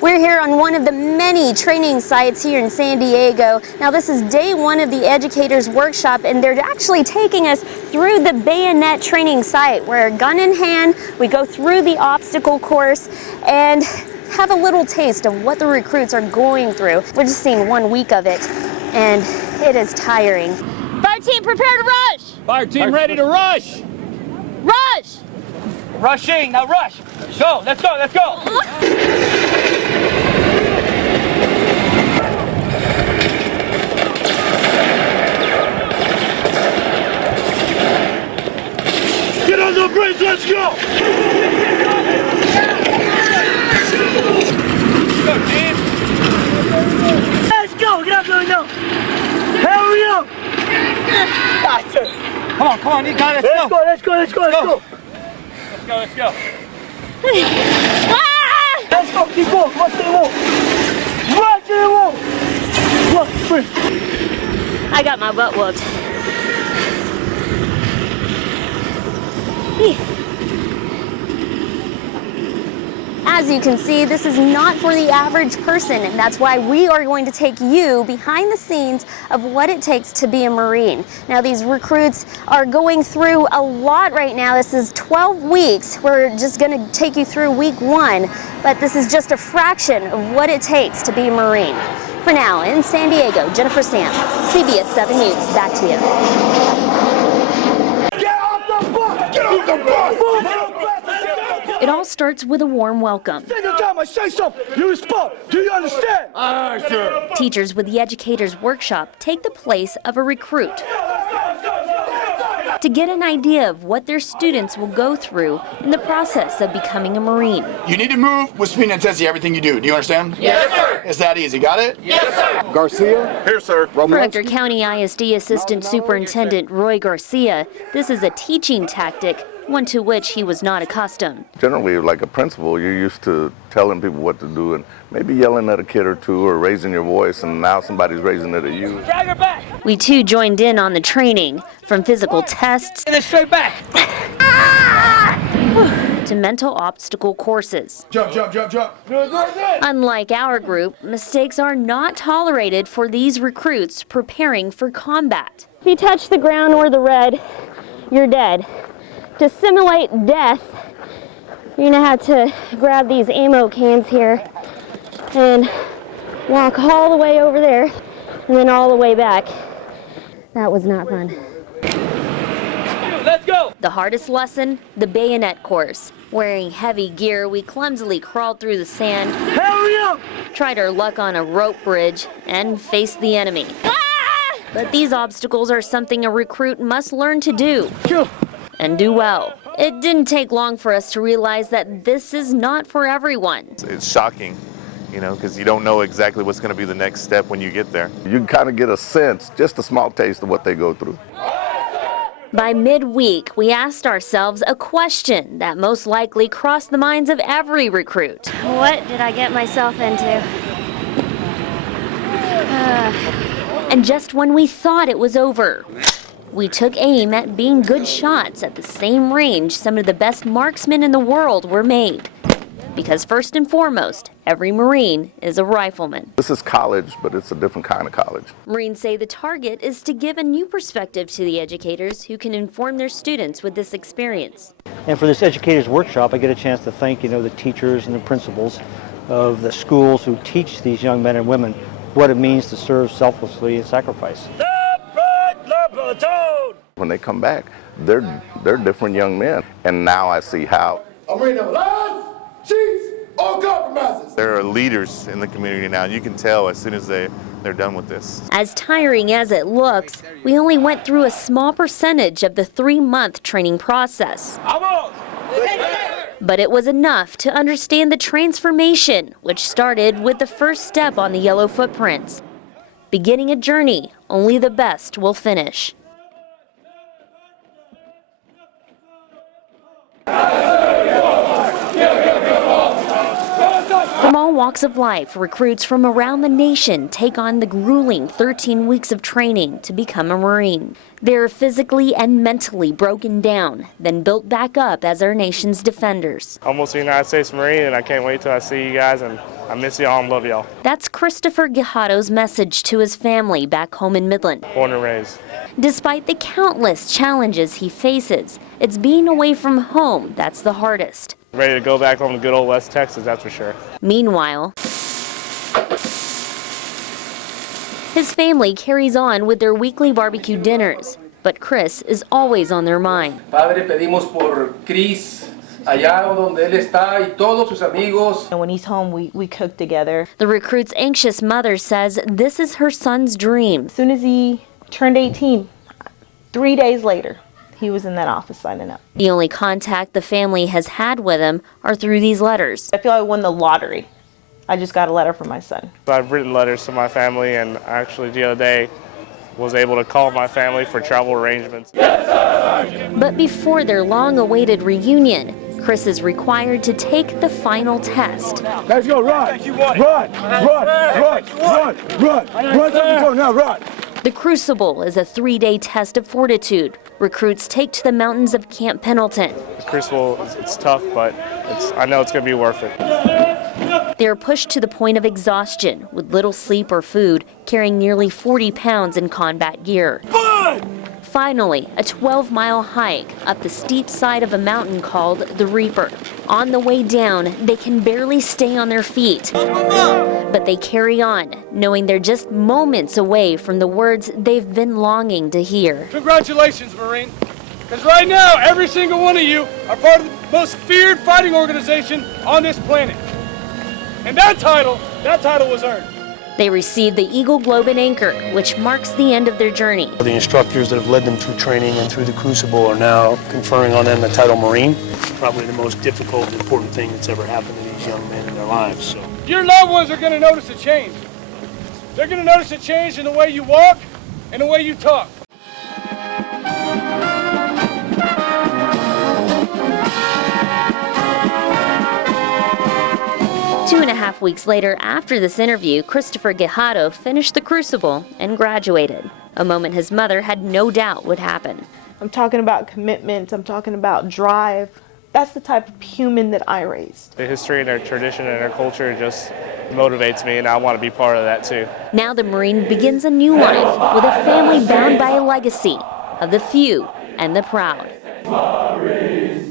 We're here on one of the many training sites here in San Diego. Now this is day one of the Educators Workshop, and they're actually taking us through the bayonet training site where, gun in hand, we go through the obstacle course and have a little taste of what the recruits are going through. We're just seeing 1 week of it, and it is tiring. Fire team, prepare to rush! Fire team ready to rush! Rush! Rushing, now rush! Go, let's go, let's go! Get on the bridge, let's go! Go, team! Let's go, get up there now! Hurry up! Gotcha. Come on, you got it, let's go! Let's go! Let's go! Let's go, keep going, watch the wall! Watch the wall! Look, sprint! I got my butt whooped. As you can see, this is not for the average person, and that's why we are going to take you behind the scenes of what it takes to be a Marine. Now, these recruits are going through a lot right now. This is 12 weeks. We're just going to take you through week 1, but this is just a fraction of what it takes to be a Marine. For now, in San Diego, Jennifer Samp, CBS 7 News. Back to you. Get off the bus! Get off the bus! It all starts with a warm welcome. Every time I say something, you respond. Do you understand? Sure. Teachers with the Educators Workshop take the place of a recruit to get an idea of what their students will go through in the process of becoming a Marine. You need to move with speed and intensity everything you do. Do you understand? Yes, sir. It's that easy. Got it? Yes, sir. Garcia? Here, sir. For Hunter County ISD Assistant Superintendent Roy Garcia, this is a teaching tactic, one to which he was not accustomed. Generally, like a principal, you're used to telling people what to do and maybe yelling at a kid or two or raising your voice, and now somebody's raising it at you. Drag her back. We too joined in on the training, from physical tests And then straight back. to mental obstacle courses. Jump. Unlike our group, mistakes are not tolerated for these recruits preparing for combat. If you touch the ground or the red, you're dead. To simulate death, you're gonna have to grab these ammo cans here and walk all the way over there and then all the way back. That was not fun. Let's go. The hardest lesson, the bayonet course. Wearing heavy gear, we clumsily crawled through the sand, Hurry up! tried our luck on a rope bridge, and faced the enemy. But these obstacles are something a recruit must learn to do. And do well. It didn't take long for us to realize that this is not for everyone. It's shocking, you know, because you don't know exactly what's going to be the next step when you get there. You can kind of get a sense, just a small taste of what they go through. By midweek, we asked ourselves a question that most likely crossed the minds of every recruit. What did I get myself into? And just when we thought it was over, we took aim at being good shots at the same range some of the best marksmen in the world were made. Because first and foremost, every Marine is a rifleman. This is college, but it's a different kind of college. Marines say the target is to give a new perspective to the educators who can inform their students with this experience. And for this Educators Workshop, I get a chance to thank, the teachers and the principals of the schools who teach these young men and women what it means to serve selflessly and sacrifice. When they come back, they're different young men. And now I see how. I'm reading them. Lies, cheats, all compromises. There are leaders in the community now, and you can tell as soon as they're done with this. As tiring as it looks, we only went through a small percentage of the 3-month training process. But it was enough to understand the transformation, which started with the first step on the yellow footprints. Beginning a journey only the best will finish. From all walks of life, recruits from around the nation take on the grueling 13 weeks of training to become a Marine. They're physically and mentally broken down, then built back up as our nation's defenders. Almost a United States Marine, and I can't wait till I see you guys and I miss y'all and love y'all. That's Christopher Guijado's message to his family back home in Midland. Born and raised. Despite the countless challenges he faces, it's being away from home that's the hardest. Ready to go back home to good old West Texas, that's for sure. Meanwhile, his family carries on with their weekly barbecue dinners, but Chris is always on their mind. Padre, pedimos por Chris, allá donde él está y todos sus amigos. And when he's home, we cook together. The recruit's anxious mother says this is her son's dream. As soon as he turned 18, 3 days later, he was in that office signing up. The only contact the family has had with him are through these letters. I feel I won the lottery. I just got a letter from my son. I've written letters to my family, and actually the other day was able to call my family for travel arrangements. But before their long-awaited reunion, Chris is required to take the final test. Let's go, run! Run! Run to the phone now, run! The Crucible is a 3-day test of fortitude. Recruits take to the mountains of Camp Pendleton. The Crucible, it's tough, but I know it's going to be worth it. They are pushed to the point of exhaustion with little sleep or food, carrying nearly 40 pounds in combat gear. Finally, a 12-mile hike up the steep side of a mountain called the Reaper. On the way down, they can barely stay on their feet. But they carry on, knowing they're just moments away from the words they've been longing to hear. Congratulations, Marine. Because right now, every single one of you are part of the most feared fighting organization on this planet. And that title was earned. They receive the Eagle Globe and Anchor, which marks the end of their journey. The instructors that have led them through training and through the Crucible are now conferring on them the title Marine. Probably the most difficult and important thing that's ever happened to these young men in their lives. So your loved ones are going to notice a change. They're going to notice a change in the way you walk and the way you talk. Two and a half weeks later, after this interview, Christopher Guijado finished the Crucible and graduated, a moment his mother had no doubt would happen. I'm talking about commitment. I'm talking about drive. That's the type of human that I raised. The history and their tradition and their culture just motivates me, and I want to be part of that too. Now the Marine begins a new life with a family bound by a legacy of the few and the proud. Marines.